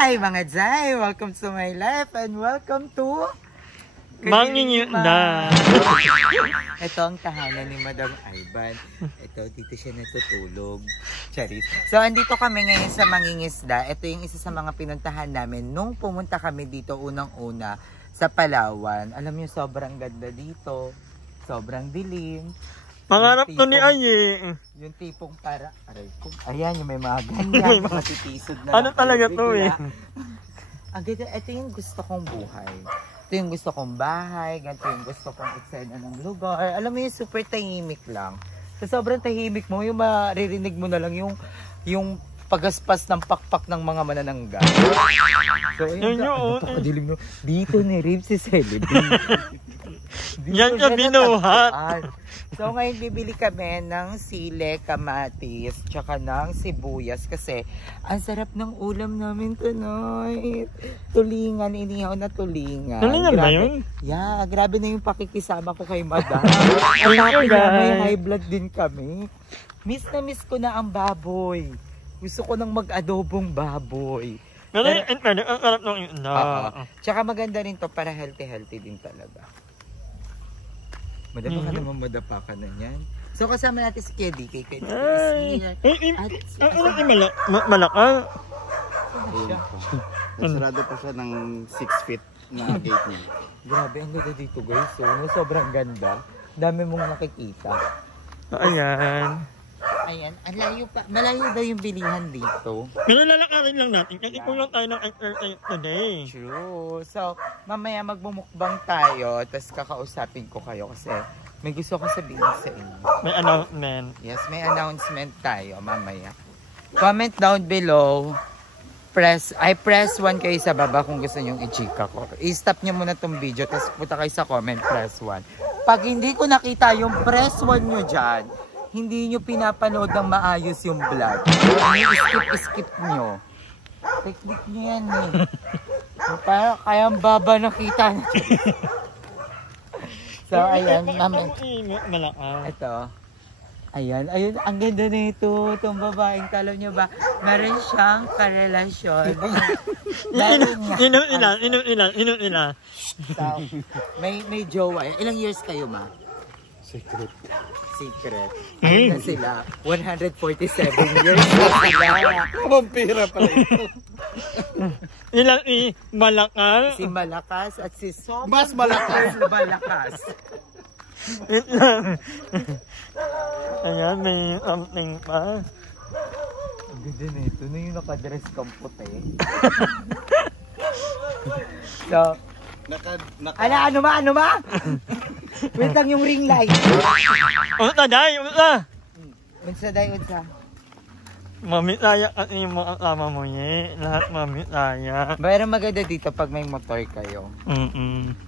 Hi mga Jai! Welcome to my life and welcome to... Mangingisda! Ito ang tahanan ni Madam Ivan. Ito, dito siya natutulog. Charis. So, andito kami ngayon sa Mangingisda. Ito yung isa sa mga pinuntahan namin nung pumunta kami dito unang-una sa Palawan. Alam niyo, sobrang ganda dito. Sobrang dilim. Pangarap to ni Aye. Yung tipong para... Ayan, yung may mga ganyan. May mga titisod na. Ano talaga to eh? Ang ganda, ito yung gusto kong buhay. Ito yung gusto kong bahay. Ganito yung gusto kong eksena ng lugar. Alam mo yung super tahimik lang. Sa sobrang tahimik mo, yung maririnig mo na lang yung pagaspas ng pakpak ng mga mananangga. So, ayun, dito ni Rib si Celebrity. Yan ka binuhat. So ngayon bibili kami ng sile, kamatis, tsaka ng sibuyas kasi ang sarap ng ulam namin tonight. Tulingan, inihaw na tulingan. Tulingan ba yun? Yeah, grabe na yung pakikisama ko kay Madam. May high blood din kami. Miss na miss ko na ang baboy. Gusto ko nang mag-adobong baboy. Pero ang sarap ng ina. Tsaka maganda rin to para healthy din talaga. Madapa ka naman, madapa ka na yan. So kasama natin si Kedi, kay Kedi. Malaka. Sarado pa siya ng 6 feet na gate niya. Grabe, ang ganda dito guys. So, sobrang ganda. Dami mong nakikita. Ayan. Ayan, malayo daw yung bilihan dito. Pero lalakarin lang natin kasi kulang tayo ng entertain today. True. So, mamaya magbumukbang tayo, tapos kakausapin ko kayo kasi may gusto ko sabihin sa inyo. May announcement. Yes, may announcement tayo mamaya. Comment down below. Press 1 kayo sa baba kung gusto nyong i-chika ko. I-stop nyo muna tong video, tapos punta kayo sa comment, press 1. Pag hindi ko nakita yung press 1 nyo dyan, hindi nyo pinapanood ng maayos yung vlog. Skip nyo. Technique nyo yan eh. Para kaya ang baba nakita natin. So ayan, naman. Ito. Ayan, ang ganda nito. Itong babaeng, alam nyo ba, meron siyang karelasyon. Inong ina. So, may jowa. Ilang years kayo, ma? Secret. Ayun na sila. 147 years na sila. Vampira pala ito. Ilang Malakas? Si Malakas at si Mas Malakas. Ayan, may something pa. Ang ganda na ito. Na yung nakadress kang puti. So, ano ba? Wait lang yung ring light. Unsa day? Unsa? Mamitaya at yung mga kasama mo niya. Lahat mamitaya. Pero maganda dito pag may motor kayo.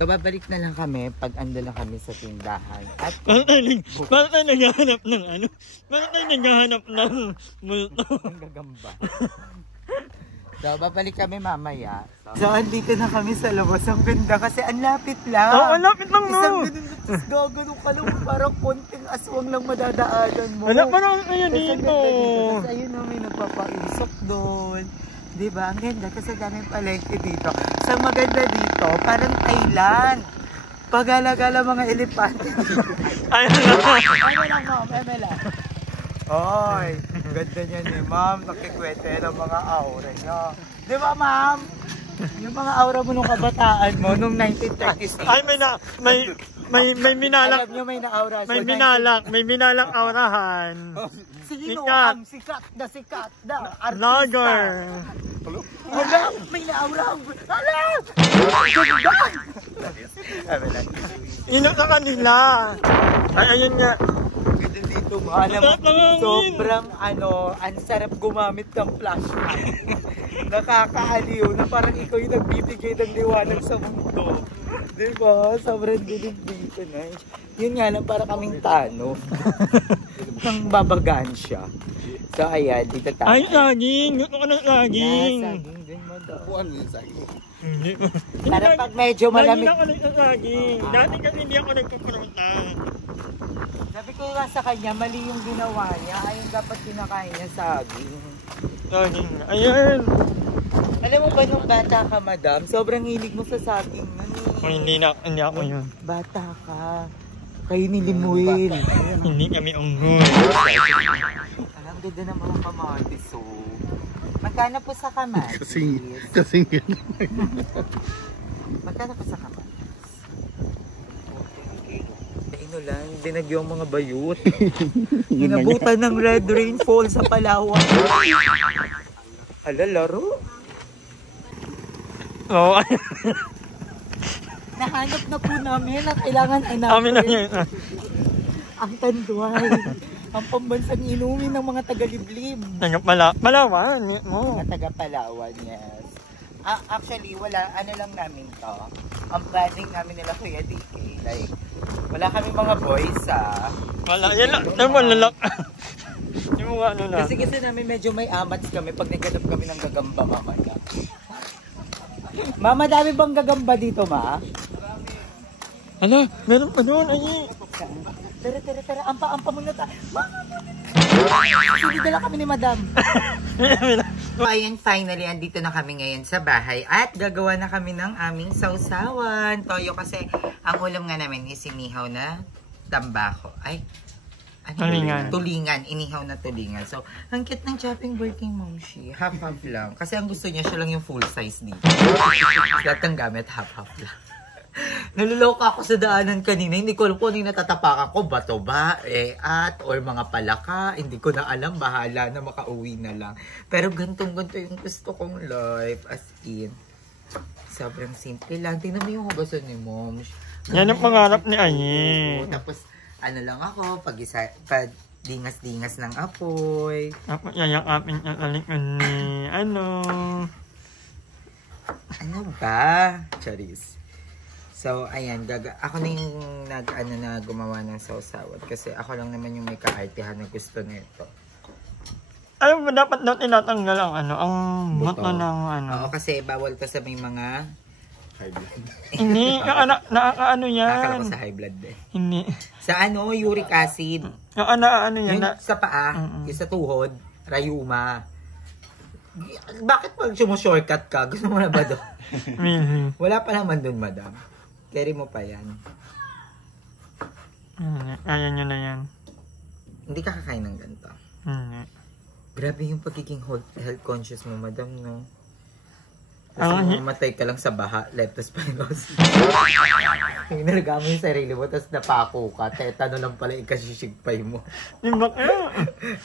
So babalik na lang kami pag ando na kami sa tindahan. At bakit tayo naghahanap ng ano? Bakit tayo naghahanap ng multo? Ang gagamba. So, babalik kami mamaya. So, andito na kami sa labas. Ang ganda kasi ang lapit lang. Oo, ang lapit lang mo. Isang ganun, tapos gagano ka lang. Parang konting aswang lang madadaanan mo. Wala pa naman kayo dito. Tapos ayun na may nagpapaisok doon. Diba? Ang ganda kasi daming palengke dito. So, maganda dito, parang Thailand. Pagala-gala mga elepante dito. Ayun lang. Eme lang. Oy, ganda niya ni ma'am, nakikwete ng mga aura niya. Di ba ma'am? Yung mga aura mo nung kabataan mo, nung 1936. Ay, may minalak. Alam nyo may na-aura. May minalak aurahan. Sino ang sikat na artista? Vlogger. Hala, may na-aura. Hala! Ganda! Ino sa kanila. Ay, ayun nga. Alam mo, sobrang ang sarap gumamit ng flashlight. Nakakaaliw na parang ikaw yung nagbibigay ng liwanag sa mundo. Diba? Sobrang dilim dito na. Yun nga lang, para kaming tano. Nang babagaan siya. So ayan, dito tayo. Ay, saging! Gusto ko ng saging! Saging din mo daw. Buwan mo yung saging. Para pag medyo malamig. Lagi na ako nagsasaging. Dati kasi hindi ako nagpupunta. Sabi ko nga sa kanya, mali yung ginawa niya. Ayun dapat kinakain niya saging. Saging. Ayan! Alam mo ba nung bata ka, madam? Sobrang hilig mo sa saging nun eh. O, hindi ako yun. Bata ka. Kayo ni Limuel. Hindi kami unggoy. Alam, ganda ng mga kamatis, so. Magkano po sa kamatis? Kasing yun. Magkano po sa kamatis? Ino lang, binagyo ang mga bayot. Inabutan ng red rainfall sa Palawan. Hala, laro. Oo. Nahanap na po namin na kailangan ay Amin na yun. ang tanduay. Ang pambansang inumin ng mga taga-liblib. Palawan mo. Mga taga-Palawan, yes. Actually, wala, ano lang namin to. Ang planning namin nila Kuya DK. Like, wala kami mga boys Wala, yan lang. Lalak. Yung mga ano na. Kasi namin medyo may amats kami pag naghanap kami ng gagamba, mama. Mama, dami bang gagamba dito, ma? Ano? Meron pa doon, ay. Tara, ampa muna tayo. Sinidala kami ni madam. So, ayan, finally, andito na kami ngayon sa bahay at gagawa na kami ng aming sausawan. Toyo kasi ang ulam nga namin is inihaw na tambako. Ay, ano? Tulingan. Inihaw na tulingan. So, ang cute ng chopping working momshi. Half-half lang. Kasi ang gusto niya, siya lang yung full size dito. Lahat ng gamit, half-half lang. Naluloka ako sa daanan kanina. Hindi ko alam kung ano yung natatapakan ko. Bato ba? Or mga palaka. Hindi ko na alam. Bahala na makauwi na lang. Pero gantong-ganto yung gusto kong life. As in. Sobrang simple lang. Tingnan mo yung hugasan ni Mom. Yan ang pangarap ni Ayi. Tapos, ano lang ako. Pag dingas-dingas ng apoy. Tapos yayakapin ang alikon ni ano. Ano ba? Charis. So, ayan, ako na yung na gumawa ng sausawan kasi ako lang naman yung may kaartihan na gusto nito. Alam mo, dapat daw tinatanggal ang ano, ang buto ng ano. Oo, kasi bawal pa sa may mga High blood. Hindi, nakakaano yan. nakakala ko sa high blood eh. Hindi. Sa ano, uric acid. Ano yan. Yung sa paa, yung sa tuhod, rayuma. Bakit pag sumushortcut ka? Gusto mo na ba doon? Wala pa naman doon, madam. Carry mo pa yan. Kaya nyo na yan. Hindi ka kakain ng ganito. Grabe yung pagiging health conscious mo, madam, no? Kasi mamatay ka lang sa baha, leptospirosis. Yung nalaga mo yung sarili mo, tapos napako ka, tetano lang pala ikasisigpay mo. Yung baka,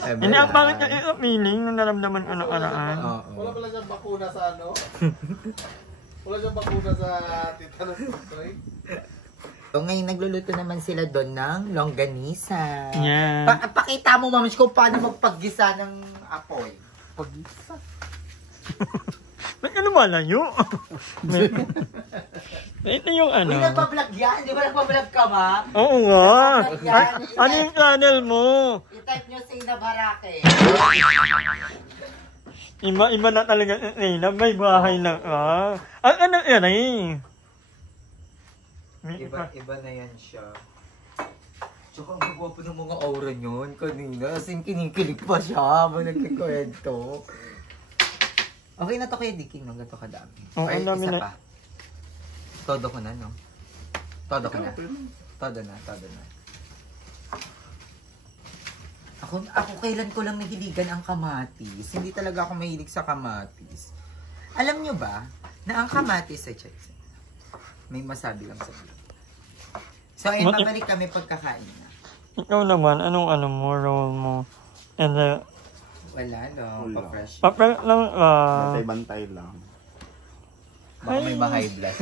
hindi ang pangit yung feeling nung naramdaman ko nakaraan. Wala pala siyang bakuna sa ano? Wala siyang bakuna sa tetanus. So, ngayon nagluluto naman sila doon ng longganisa. Yeah. Pakita mo, mamish, kung paano magpaggisa ng apoy. Pag-isa. Ba't ka lumalayo? Ito yung ano. Uy, nagpa-vlog yan? Di ba nagpa-vlog ka, ma? Oo nga. Ano yung channel mo? I-type nyo Sina Barake. Iba na talaga. May bahay na ka. Ano yan eh? Iba na yan siya. Tsaka ang gwapo ng mga aura nyon kanina. As in, kinikilig pa siya habang nagkikwento. Okay na to kaya Diking, no? Gato kadami. Oo, ang dami isa na. pa. Todo ko na, no? Todo ko na. Todo na. Ako kailan ko lang nahiligan ang kamatis. Hindi talaga ako mahilig sa kamatis. Alam nyo ba, na ang kamatis ay may masabi lang sa video. So, ayun, babalik kami pagkakain na. Ikaw naman, anong ano mo, role mo? And Wala, no? Pa-fresh. Papel lang, Bantay-bantay lang. Baka may ma-high blood.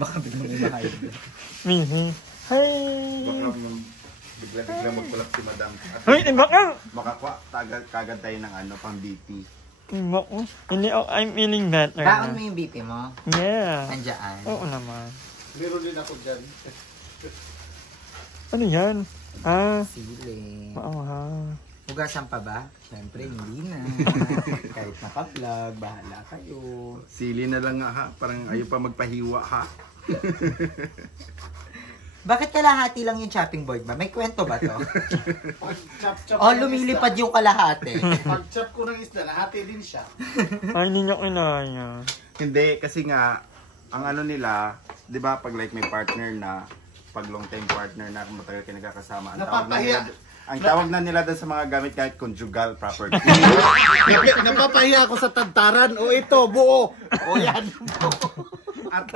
Baka biglang may ma-high blood. Mihi. Hi! Baka bigla magkulap si madam. Hoy, iba ka! Makakuha, kagad tayo ng ano, pang BP. Iba ko. Hindi ako, I'm feeling better Baon na. mo yung BP mo? Yeah. Andiyan. Oo naman. Meron din ako dyan. Ano yan? Sili. Wow. Hugasan pa ba? Siyempre, hindi na. Kahit naka-vlog, bahala kayo. Sili na lang nga ha. Parang ayaw pa magpahiwa ha. Bakit kalahati lang yung chopping board ba? May kwento ba to? Pag chop-chop Oh, ng lumilipad isda, yung kalahati. Pag chop ko ng isda, nahati din siya. Ay, hindi niya kinaya. Hindi, kasi nga, ang ano nila, di ba, pag like may partner na, pag long time partner na, kung matagal kayo nagkakasama, ang tawag na nila doon sa mga gamit kahit conjugal property. Napapahiya ako sa tantaran. O ito, buo. O yan. At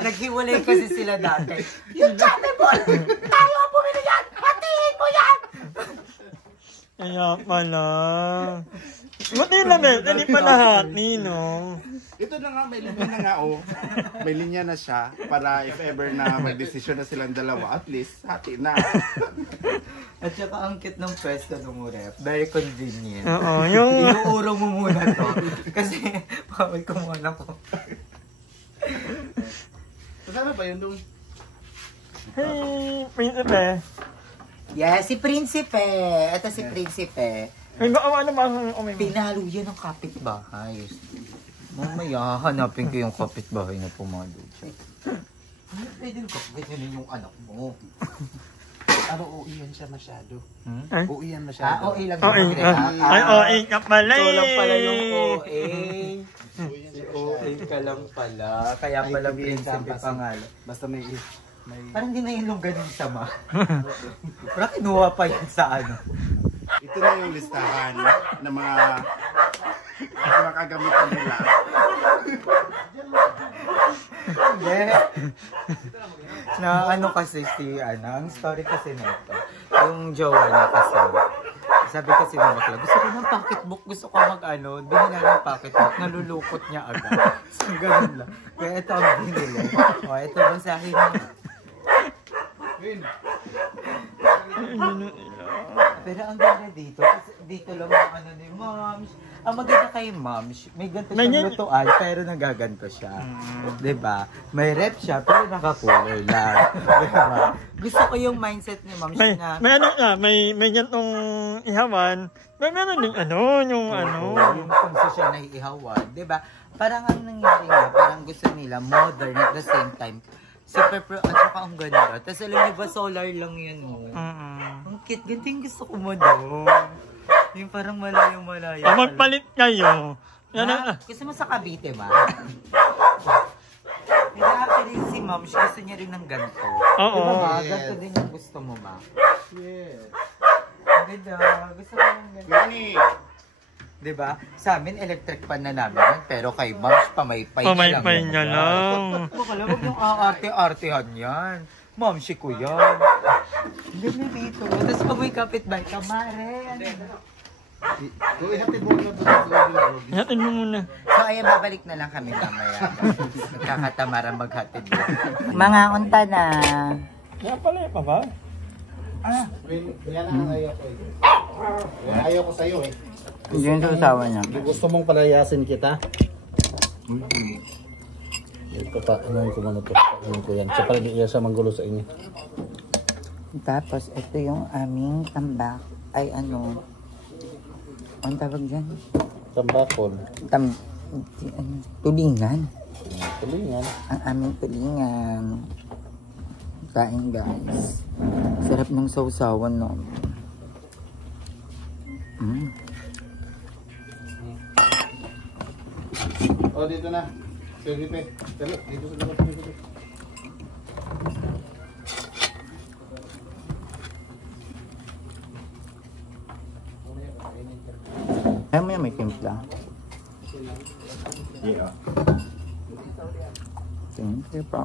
Naghiwalay kasi sila dati. Yung chopping board! Tayo ang bumili yan! Hatiin mo yan! Kaya pala. Buti na, Bel. Hindi pa lahat, Nino. ito na nga, may linya na nga, oh. May linya na siya, para if ever na mag-desisyon na silang dalawa, at least, hati na. At saka ang cute ng pwesto ng ref. Very convenient. Oo, yung... Inuurong mo muna to. Kasi, bawal ko muna ko. Kasama ba yun doon? Hey, Prinsipe. Yes, si Prinsipe. Ito si Prinsipe. May ano ba ang umay mo? Pinalo yan ng kapitbahay. Mamaya, hanapin ko yung kapitbahay na pumalo siya. Ano pwede yung kapit yun yung anak mo? Ano, uiyan siya masyado. Ay? Uiyan masyado. OA lang OA. Ay, OA ka pala eh. Ito lang pala yung OA. OA ka lang pala. Kaya pala Prinsipe pangalan. Basta may... Parang di na yung ganun sama. Parang kinuha pa yun sa ano. Ito na yung listahan ng mga kagamitan nila. Yeah. Na ano kasi si ang story kasi nito. Yung jowa niya kasi. Sabi kasi ng bakla, gusto ko ng pocketbook, gusto ko mag-ano, binila ng pocketbook, nalulukot niya agad. So, ganun lang. Kaya ito ang binili. O, ito ba sa akin? Pero ang ganda dito, kasi dito lang ang ano ni Moms. Ang maganda kay Moms, may ganito siyang lutuan, pero nagaganto siya. Diba? May rep siya, pero nakakulor lang. Diba? Gusto ko yung mindset ni Moms na... May ano na, may gantong ihawan. May meron din ano, yung ano. Yung kung siya na ihawan. Diba? Parang ang nangyari nga, parang gusto nila modern at the same time. Super pro, at saka ang ganda. Tapos alam niyo ba, solar lang yan mo. Ang cute, ganito yung gusto ko mo daw. Yung parang malayo-malayo. Magpalit kayo. Yan Ma, gusto mo sa Cavite ba? Pero actually si Mom, gusto niya rin ng ganito. Oo. Diba ba? Ganito din yung gusto mo ba? Yes. Ganda. Gusto ko ng ganito. Gani! Diba? Sa amin, electric pan na namin yun. Pero kay Moms, pamaypay niya lang. Pamaypay niya lang. Baka lang, huwag yung aarte-artehan yan. Mom, si Kuya. Hindi dito. Tapos pag may kapitbahay ka, Mare. Ihatid mo na doon. Ihatid mo muna. So, ayan, babalik na lang kami mamaya. Magkakatamaran maghatid. Mga unta na. Yan pala pa ba? Yan ang ayaw ko eh. Yan ayaw ko sa'yo eh. Hindi yung sasawa niya. Gusto mong palayasin kita? Ito pa, ano ko man ito. Ano ko yan. Siya pala iya sa manggulo sa inyo. Tapos, ito yung aming tambak. Ay, ano. Ang tawag dyan? Tambakol. Tulingan. Tulingan. Ang aming tulingan. Kain, guys. Sarap ng sausawan, no? Oh, dito na. Sige, pe. Dalo, dito sa dapat dito. Ayaw mo yan, may timpla. Yeah. Thank you po.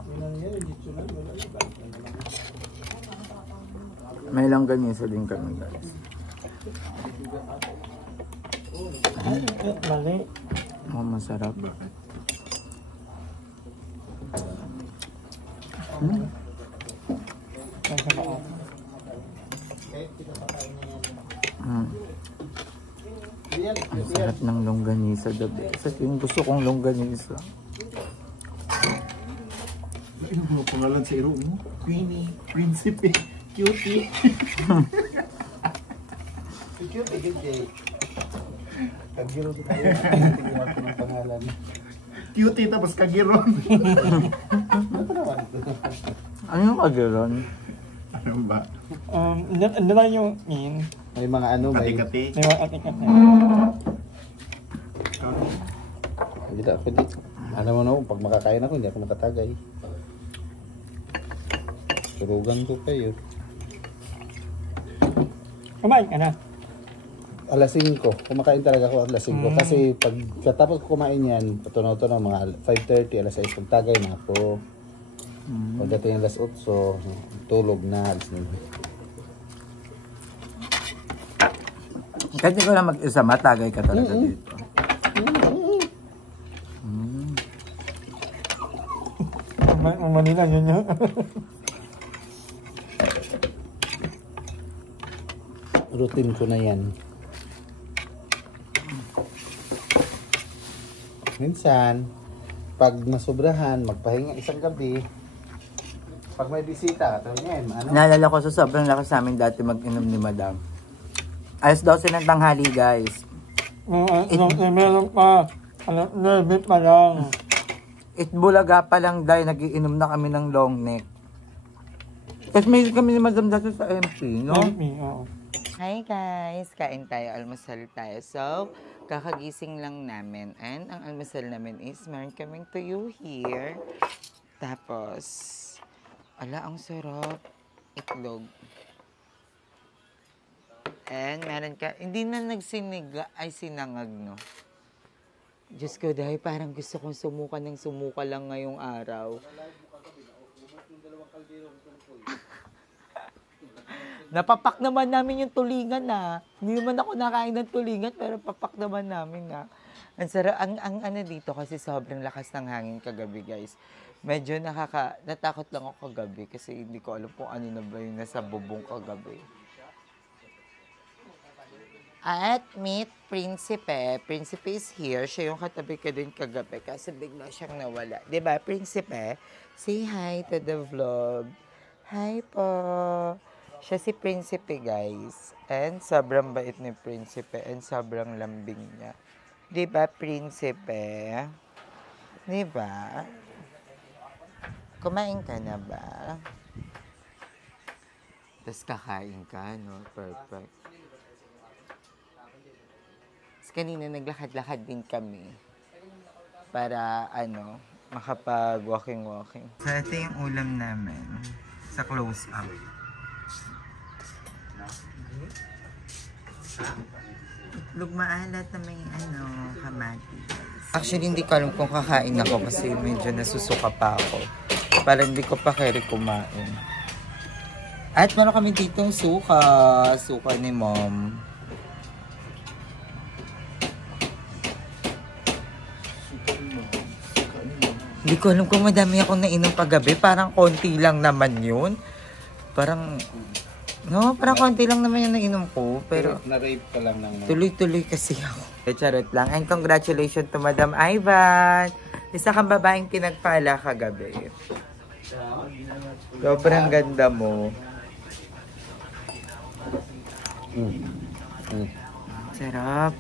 May langganisa din kami, guys. Mali. Oh, masarap. Ang sarap ng longganisa, the best. Yung gusto kong longganisa. Ano mo pangalan sa iro mo? Queenie, Prinsipe, Cutie. Si Cutie, good day. Kagiro ko tayo. Tingnan ko ng pangalan. Cutie tapos kagiron. Ano naman ito? Ano yung kagaron? Ano ba? Ano lang yung in? May mga ano, may... Kati-kati. May mga atik-atik. Hindi ako dito. Ano mo no, pag makakain ako, hindi ako matatagay. Surugan ko kayo. Kumain ka na. Alas 5. Kumakain talaga ako alas 5. Kasi pag katapos ko kumain yan, patunaw-tunaw, mga 5:30, alas 6, pagtagay na ako. Pagdating alas 8, tulog na. Alas 9. Kasi ko lang mag-isa, matagay ka talaga dito. Manila yun yun. Routine ko na yan. Minsan, pag nasobrahan, magpahinga isang gabi. Pag may bisita, katulad ngayon, ano? Naalala ko sa sobrang lakas namin dati mag-inom ni Madam. Alas 12 ng tanghali, guys. Meron pa. Nervous pa lang. Itbulaga pa lang dahil nagiinom na kami ng long neck. Tapos may kami ni Madam dati sa MP, no? Oo. Hi guys! Kain tayo, almusal tayo. So, kakagising lang namin. And ang almusal namin is meron kaming tuyo here. Tapos, ala, ang sarap. Itlog. And meron ka, hindi na nagsiniga, ay sinangag, no? Diyos ko, dahil parang gusto kong sumuka ng sumuka lang ngayong araw. Napapak naman namin yung tulingan na. Hindi naman ako nakain ng tulingan, pero papak naman namin na. Ang sarap, ang ano dito kasi sobrang lakas ng hangin kagabi, guys. Medyo natakot lang ako kagabi kasi hindi ko alam kung ano na ba yung nasa bubong kagabi. At meet Prinsipe. Prinsipe is here. Siya yung katabi ko din kagabi kasi bigla siyang nawala. Diba, Prinsipe? Say hi to the vlog. Hi po. Siya si Prinsipe, guys. And sobrang bait ni Prinsipe and sobrang lambing niya. Diba, Prinsipe? Diba? Kumain ka na ba? Tapos kakain ka, no? Perfect. Tapos kanina naglakad-lakad din kami para, makapag-walking-walking. So, ito yung ulam namin sa close-up. Itlog maalat na may kamatis. Actually, hindi ko alam kung kakain ako kasi medyo nasusuka pa ako. Parang hindi ko pa kaya kumain. At meron kami dito suka. Suka ni Mom. Hindi ko alam kung madami akong nainom paggabi. Parang konti lang naman yun. Parang konti lang naman yung nainom ko. Pero na-rape ka lang ng... tuloy-tuloy kasi ako. Charot lang. And congratulations to Madam Ivan. Isa kang babaeng pinagpala kagabi. Sobrang ganda mo. Sarap.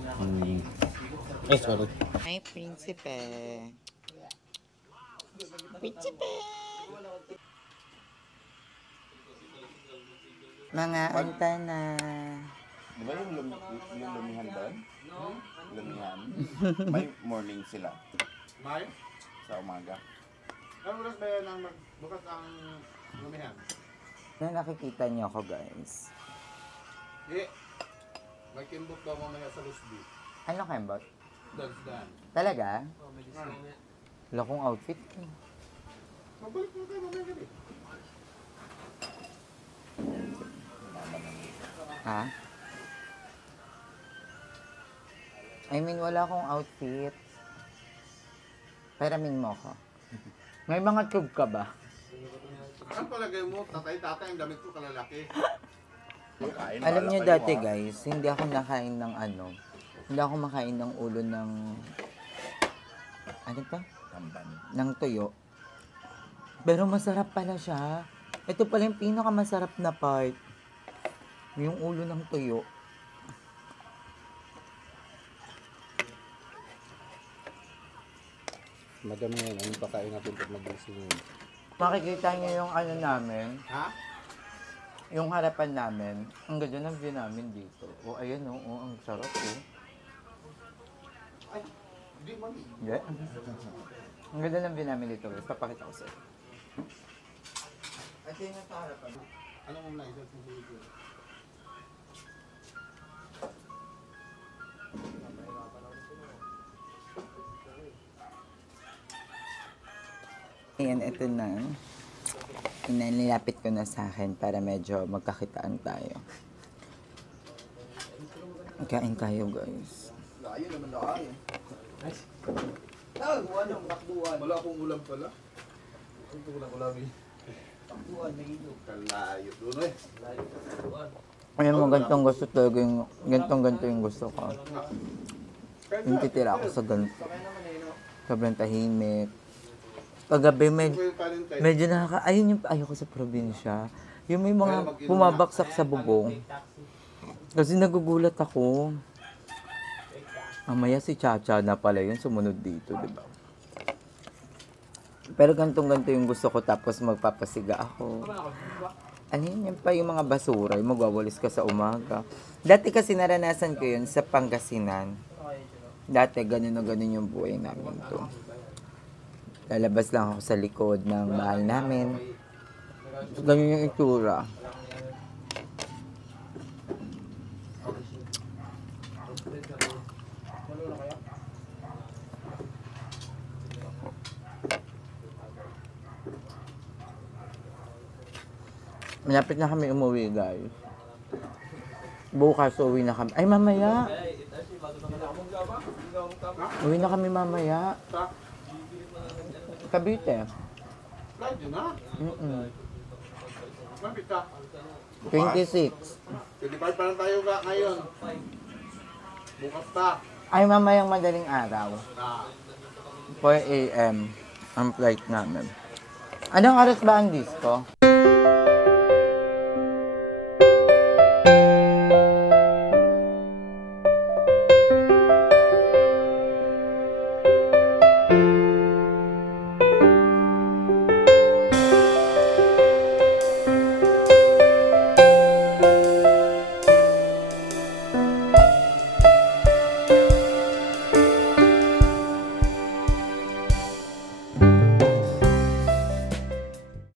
Sorry. Hi, Prinsipe. Prinsipe. Mga antana. Di ba yung lumihan doon? Lumihan. May morning sila. May? Sa umaga. Ano oras ba yan ang bukas ang lumihan? Na nakikita niyo ako, guys. May kimbok daw mamaya sa Lusby. Ano kembot? Dance dance. Talaga? Wala kong outfit. Mabalik mo kayo mamaya gabi. Ha? I mean, wala akong outfit. Peramin mo ko. May mga tube ka ba? Ang palagay mo, tatay-tatay ang damit ko kalalaki. Makain, Alam wala niyo kayo, dati, guys, hindi ako nakain ng hindi ako makain ng ulo ng Tamban. ng tuyo. Pero masarap pala siya. Ito pala yung pinakamasarap na part. Yung ulo ng tuyo. Madami yan. Ano pa kain natin pag mag-gising yun? Makikita niyo yung ano namin, Ha? yung harapan namin. Ang ganda ng view namin dito. O, ayan o, ang sarap o. Ay, di man. Yeah. Ang ganda ng view namin dito, guys. Papakita ko sa'yo. At yun yung sa harapan. Ano mo na isa sa video? Ayan, ito na. Inanilapit ko na sa akin para medyo magkakitaan tayo. Kain tayo, guys. Layo naman layo. Wala akong ulam pala. Ito ulam ulam eh. Kalayo doon eh. Ayan mo, gantong gusto talaga yung, gantong yung gusto ko. Yung titira ako sa ganito. Sobrang tahimik. Kagabi, medyo ayun yung ayoko sa probinsya. Yung may mga bumabaksak sa bubong. Kasi nagugulat ako. Mamaya si Chacha na pala yun, sumunod dito, di ba? Pero ganito yung gusto ko, tapos magpapasiga ako. Ano yun pa yung mga basura, yung magwawalis ka sa umaga. Dati kasi naranasan ko yun sa Pangasinan. Dati ganun na ganun yung buhay namin to. Lalabas lang ako sa likod ng bahay namin. Ganun yung itsura. Malapit na kami umuwi, guys. Bukas uwi na kami. Ay, mamaya! Uwi na kami mamaya. Cavite. Layo na. Mapit ka. 26. 25 pa lang tayo ngayon. Bukas pa. Ay, mamayang madaling araw. 4 a.m. ang flight namin. Anong oras ba ang disco?